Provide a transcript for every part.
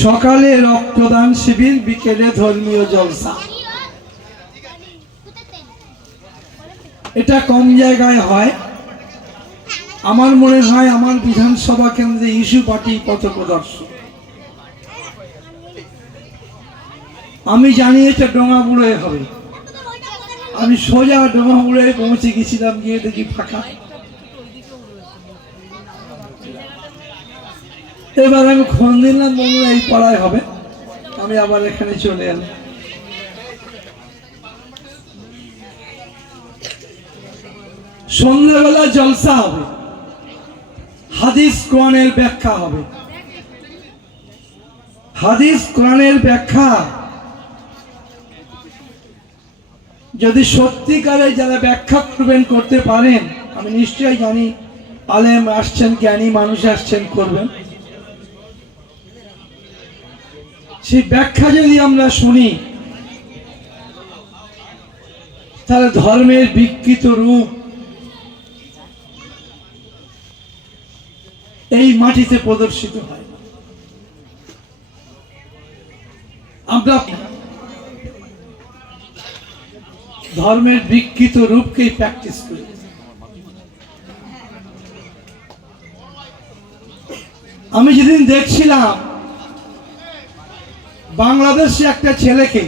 সকালে রক্তদান শিবির, বিকেলে ধর্মীয় জলসা। এটা কম জায়গায় হয়। আমার মনে হয় আমার বিধানসভা কেন্দ্রে ইস্যু পার্টি পথ প্রদর্শন। আমি জানি এটা ডোঙাবুড়োয় হবে। আমি সোজা ডোঙাবুড়োয় পৌঁছে গেছিলাম, গিয়ে দেখি ফাঁকা। এবার আমি ফোন দিলাম, বললাম এই পাড়ায় হবে। আমি আবার এখানে চলে এলাম। সন্ধ্যাবেলা জলসা হবে, হাদিস কোরআনের ব্যাখ্যা হবে। হাদিস কোরআনের ব্যাখ্যা যদি সত্যিকারে যারা ব্যাখ্যা করবেন, করতে পারেন, আমি নিশ্চয়ই জানি আলেম আসছেন, জ্ঞানী মানুষ আসছেন, করবেন। সেই ব্যাখ্যা যদি আমরা শুনি, তাহলে ধর্মের বিকৃত রূপ এই মাটিতে প্রদর্শিত হয়। আমরা ধর্মের বিকৃত রূপকেই প্র্যাকটিস করি। আমি যেদিন দেখছিলাম বাংলাদেশে একটা ছেলেকে,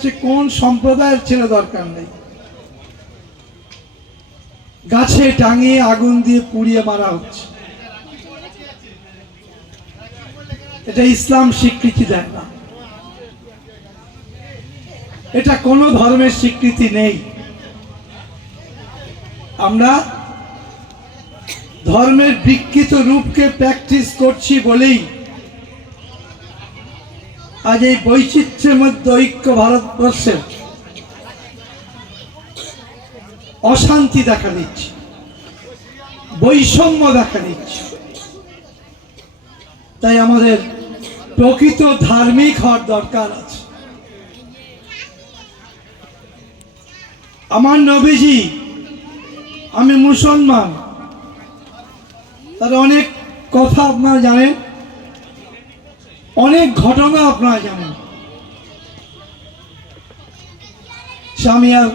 সে কোন সম্প্রদায়ের ছেলে দরকার নেই, গাছে টাঙিয়ে আগুন দিয়ে পুড়িয়ে মারা হচ্ছে। এটা ইসলাম স্বীকৃতি দেয় না, এটা কোন ধর্মের স্বীকৃতি নেই। আমরা ধর্মের বিকৃত রূপকে প্র্যাকটিস করছি বলেই আজ এই বৈচিত্র্যের মধ্যে ঐক্য ভারতবর্ষে অশান্তি দেখা দিচ্ছে, বৈষম্য দেখা দিচ্ছে। তাই আমাদের প্রকৃত ধার্মিক হওয়ার দরকার আছে। আমার নবীজি, আমি মুসলমান, তার অনেক কথা আপনারা জানেন, অনেক ঘটনা আপনারা জানেন। আমি আর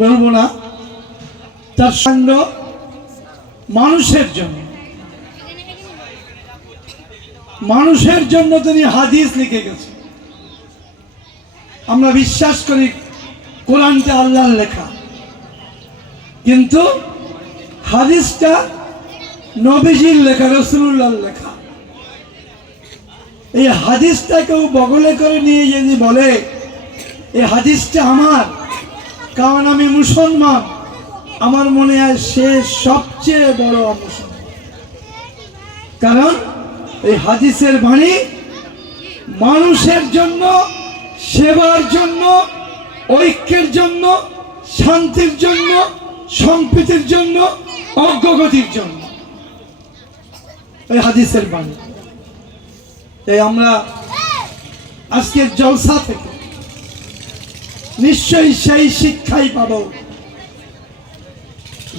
বলবো না। তার সঙ্গে মানুষের জন্য, মানুষের জন্য তিনি হাদিস লিখে গেছে। আমরা বিশ্বাস করি কোরআনটা আল্লাহর লেখা, কিন্তু হাদিসটা নবীজির লেখা, রাসূলুল্লাহর লেখা। এই হাদিসটা কেউ বগলে করে নিয়ে যদি বলে এই হাদিসটা আমার, কারণ আমি মুসলমান, আমার মনে হয় সে সবচেয়ে বড় মুসলমান। কারণ এই হাদিসের বাণী মানুষের জন্য, সেবার জন্য, ঐক্যের জন্য, শান্তির জন্য, সম্প্রীতির জন্য, অগ্রগতির জন্য এই হাদিসের বাণী। তাই আমরা আজকের জলসা থেকে নিশ্চয়ই সেই শিক্ষাই পাব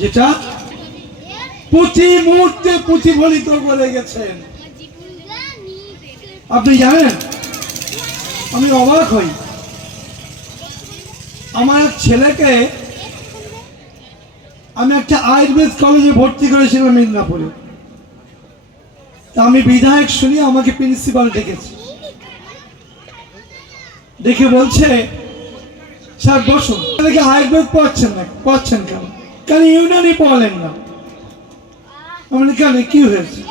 যেটা প্রতি মুহূর্তে প্রতিফলিত করে গেছেন। আপনি জানেন, আমি অবাক হই। আমার এক ছেলেকে আমি একটা আয়ুর্বেদ কলেজে ভর্তি করেছিলাম মিদনাপুরে। তা আমি বিধায়ক শুনি, আমাকে প্রিন্সিপাল ডেকেছে, দেখে বলছে, স্যার বসুন। দেখে আয়ুর্বেদ পড়াচ্ছেন না, পড়াচ্ছেন কেন? কেন ইউনানি পড়ালেন না? আমি কেন, কি হয়েছে?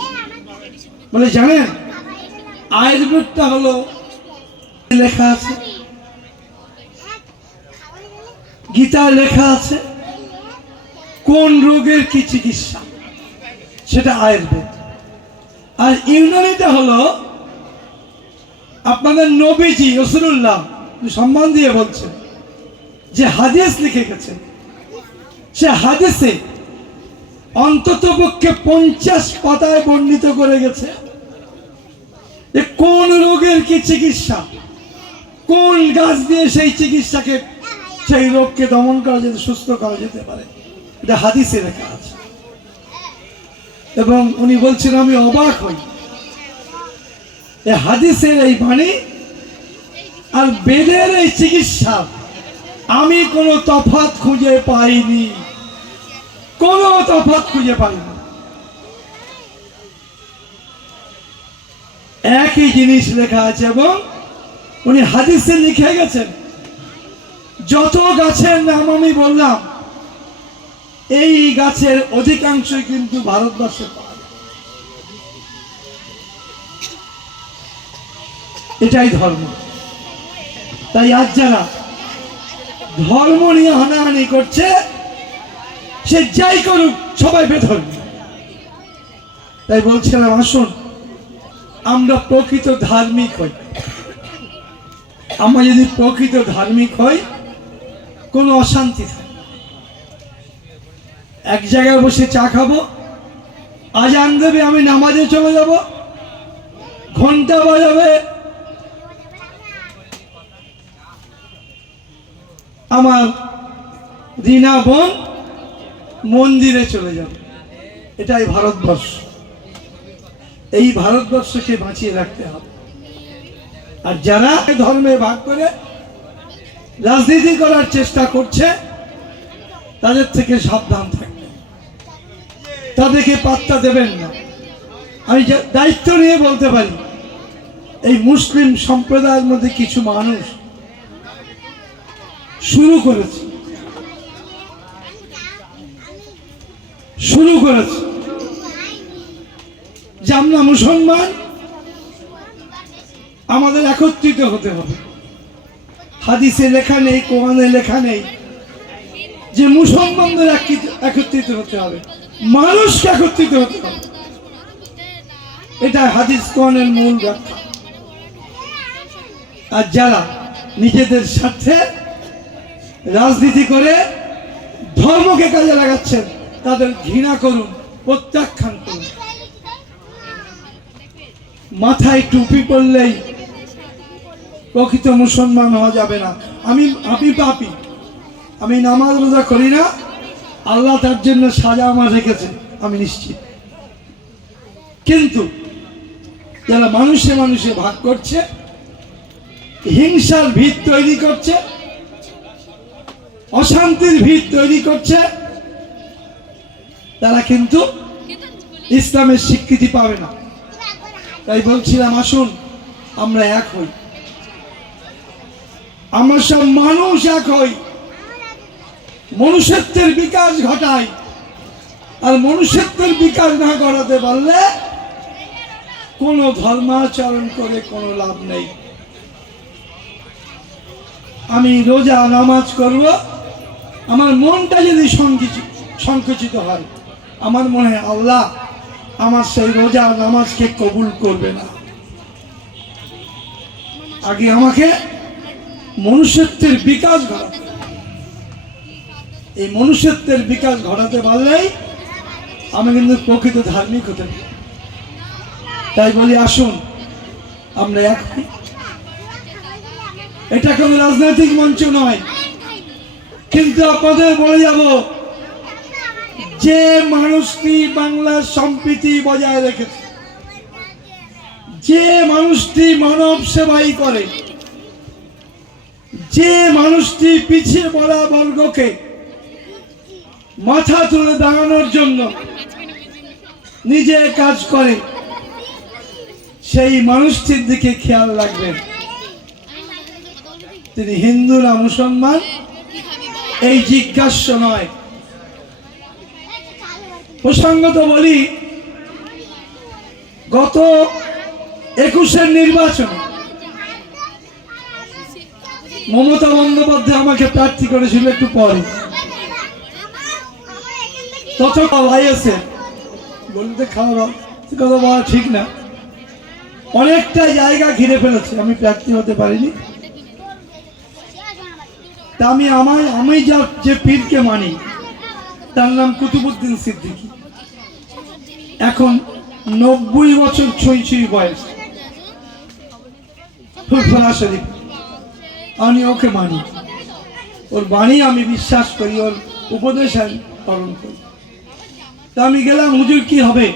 বলে জানেন, আয়ুর্বেদটা হলো লেখা আছে, গীতায় লেখা আছে কোন রোগের কি চিকিৎসা, সেটা আয়ুর্বেদ। আর ইউনানিটা হলো আপনাদের নবীজি রাসূলুল্লাহ সম্মান দিয়ে বলছেন যে হাদিস লিখে গেছেন, সে হাদিসে অন্ততপক্ষে 50 পাতায় বর্ণিত করে গেছে যে কোন রোগের কি চিকিৎসা, কোন গাছ দিয়ে সেই চিকিৎসাকে, সেই রোগকে দমন করা যেতে, সুস্থ করা যেতে পারে। এটা হাদিসে লেখা আছে। এবং উনি বলছেন, আমি অবাক হই এই হাদিসের এই বাণী আর বেদের এই চিকিৎসা আমি কোনো তফাৎ খুঁজে পাইনি, কোনো তফাৎ খুঁজে পাইনি। একই জিনিস লেখা আছে এবং উনি হাদিসে লিখে গেছেন। যত গাছের নাম আমি বললাম এই গাছের অধিকাংশই কিন্তু ভারতবর্ষে পাওয়া যায়। এটাই ধর্ম। তাই আজ যারা ধর্ম নিয়ে হানাহানি করছে সে যাই করুক সবাই বেধর্মী। তাই বলছিলাম আসুন আমরা প্রকৃত ধার্মিক হই। আমরা যদি প্রকৃত ধার্মিক হই কোনো অশান্তি থাকে। এক জায়গায় বসে চা খাবো, আজান দেবে আমি নামাজে চলে যাব, ঘন্টা বাজাবে আমার রিনা বোন মন্দিরে চলে যাবে। এটাই ভারতবর্ষ। এই ভারতবর্ষকে বাঁচিয়ে রাখতে হবে। আর যারা ধর্মে ভাগ করে রাজনীতি করার চেষ্টা করছে তাদের থেকে সাবধান থাকবেন, তাদেরকে পাত্তা দেবেন না। আমি দায়িত্ব নিয়ে বলতে পারি এই মুসলিম সম্প্রদায়ের মধ্যে কিছু মানুষ শুরু করেছে যে আমরা মুসলমান, আমাদের একত্রিত হতে হবে। হাদিসে লেখা নেই, কোরআনে লেখা নেই যে মুসলমানদের একত্রিত হতে হবে, মানুষকে একত্রিত হতে হবে। এটা হাদিস কোরআনের মূল ব্যাখ্যা। আর যারা নিজেদের স্বার্থে রাজনীতি করে ধর্মকে কাজে লাগাচ্ছেন তাদের ঘৃণা করুন, প্রত্যাখ্যান করুন। মাথায় টুপি পরলেই প্রকৃত মুসলমান হওয়া যাবে না। আমি পাপী, আমি নামাজ রোজা করি না, আল্লাহ তার জন্য সাজা আমার রেখেছে, আমি নিশ্চিত। কিন্তু যারা মানুষে মানুষে ভাগ করছে, হিংসার ভিত তৈরি করছে, অশান্তির ভিত তৈরি করছে, তারা কিন্তু ইসলামের স্বীকৃতি পাবে না। তাই বলছিলাম আসুন আমরা এক হই, আমরা সব মানুষ এক হই, মনুষ্যত্বের বিকাশ ঘটাই। আর মনুষ্যত্বের বিকাশ না ঘটাতে পারলে কোনো ধর্মাচরণ করে কোনো লাভ নেই। আমি রোজা নামাজ করব, আমার মনটা যদি সংকুচিত হয়, আমার মনে হয় আল্লাহ আমার সেই রোজা নামাজকে কবুল করবে না। আগে আমাকে মনুষ্যত্বের বিকাশ ঘটাতে, এই মনুষ্যত্বের বিকাশ ঘটাতে পারলেই আমি কিন্তু প্রকৃত ধার্মিক হতে পারি। তাই বলি আসুন আমরা এক হই। এটা কোনো রাজনৈতিক মঞ্চ নয়, কিন্তু আপনাদের বলে যাব যে মানুষটি বাংলার সম্প্রীতি বজায় রেখেছে, যে মানুষটি মানব সেবাই করে, যে মানুষটি পিছিয়ে পড়া বর্গকে মাথা তুলে দাঁড়ানোর জন্য নিজে কাজ করে, সেই মানুষটির দিকে খেয়াল রাখবেন। তিনি হিন্দু না মুসলমান এই জিজ্ঞাস্য নয়। প্রসঙ্গত বলি, গত 21-এর নির্বাচনে মমতা বন্দ্যোপাধ্যায় আমাকে প্রার্থী করেছিল একটু পরে। ততটা ভাইয়েছে বলতে খাওয়া কথা বলা ঠিক না, অনেকটা জায়গা ঘিরে ফেলেছে, আমি প্রার্থী হতে পারিনি। তা আমি যে পীরকে মানি তার নাম কুতুবউদ্দিন সিদ্দিকী। এখন 90 বছর ছুঁই বয়স, ফুরফুরা শরীফ। আমি ওকে মানি, ওর বাণী আমি বিশ্বাস করি, ওর উপদেশ আমি পালন করি। তা আমি গেলাম, হুজুর কি হবে?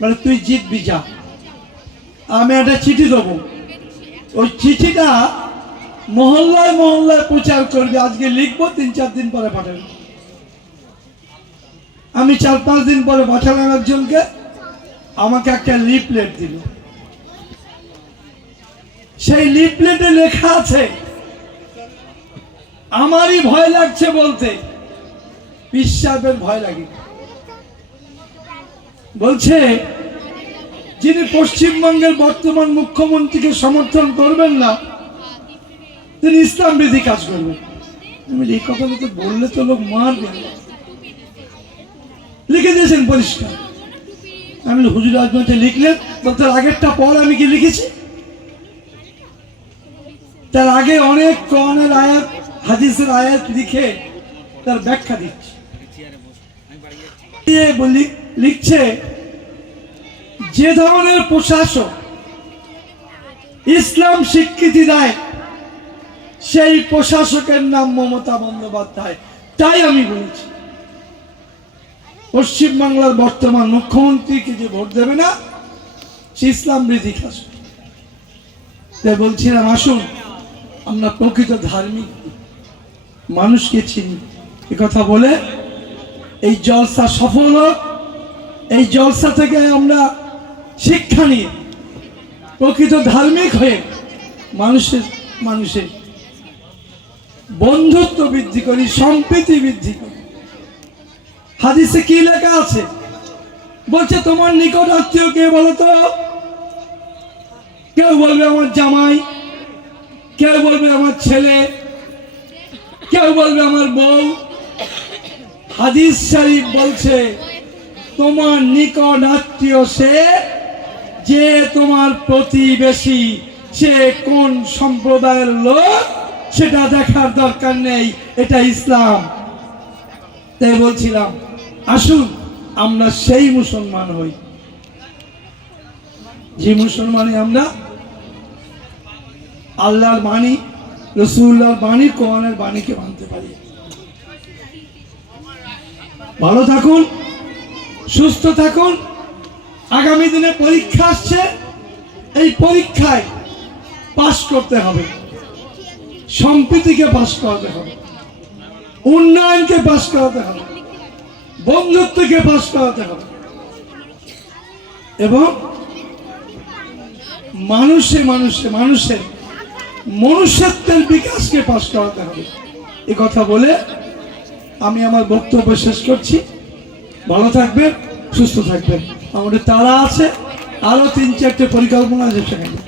বলে তুই জিতবি, যা। আমি একটা চিঠি দেবো, ওই চিঠিটা মহল্লায় মহল্লায় প্রচার করবে। আজকে লিখবো, 3-4 দিন পরে পাঠাবো। আমি 4-5 দিন পরে পাঠালাম একজনকে, আমাকে একটা লিফলেট দিল। সেই লিফলেটে লেখা আছে, আমারই ভয় লাগছে বলতে, পীর সাহেবের ভয় লাগে। বলছে যিনি পশ্চিমবঙ্গের বর্তমান মুখ্যমন্ত্রীকে সমর্থন করবেন না, তিনি ইসলাম বিরোধী কাজ করবেন। এই কথাটা তো বললে তো লোক মারবে। লিখে দিয়েছেন পরিষ্কার। আমি হুজুর আজমাতে লিখলেন, বলতে আগেরটা পর আমি কি লিখেছি, তার আগে অনেক কোরআনের আয়াত হাদিসের আয়াত লিখে তার ব্যাখ্যা দিচ্ছে। লিখছে যে ধরনের প্রশাসক ইসলাম স্বীকৃতি দেয় সেই প্রশাসকের নাম মমতা বন্দ্যোপাধ্যায়। তাই আমি বলেছি পশ্চিমবাংলার বর্তমান মুখ্যমন্ত্রীকে যে ভোট দেবে না, সে ইসলাম বিরোধী কাজ। তাই বলছিলাম আসুন আমরা প্রকৃত ধার্মিক মানুষকে চিনি। এ কথা বলে এই জলসা সফল হোক। এই জলসা থেকে আমরা শিক্ষা নিয়ে প্রকৃত ধার্মিক হয়ে মানুষের বন্ধুত্ব বৃদ্ধি করি, সম্প্রীতি বৃদ্ধি করি। হাদিসে কি লেখা আছে? বলছে তোমার নিকট আত্মীয় কে বলো তো? কেউ বলবে আমার জামাই, কেউ বলবে আমার ছেলে, কেউ বলবে আমার বউ। হাদিস শরীফ বলছে তোমার নিকট আত্মীয় সে যে তোমার প্রতিবেশী, সে কোন সম্প্রদায়ের লোক সেটা দেখার দরকার নেই, এটা ইসলাম। তাই বলছিলাম আসুন আমরা সেই মুসলমান হই যে মুসলমানে আমরা আল্লাহর বাণী, রাসূলুল্লাহর বাণী, কোরআনের বাণীকে মানতে পারি। ভালো থাকুন, সুস্থ থাকুন। আগামী দিনে পরীক্ষা আসছে, এই পরীক্ষায় পাস করতে হবে, সম্প্রীতিকে পাস করাতে হবে, উন্নয়নকে পাস করাতে হবে, বন্ধুত্বকে পাস করাতে হবে এবং মানুষের মনুষ্যত্বের বিকাশকে পাস করাতে হবে। এ কথা বলে আমি আমার বক্তব্য শেষ করছি। ভালো থাকবেন, সুস্থ থাকবেন। আমাদের তারা আছে, আরো 3-4টে পরিকল্পনা আছে সেখানে।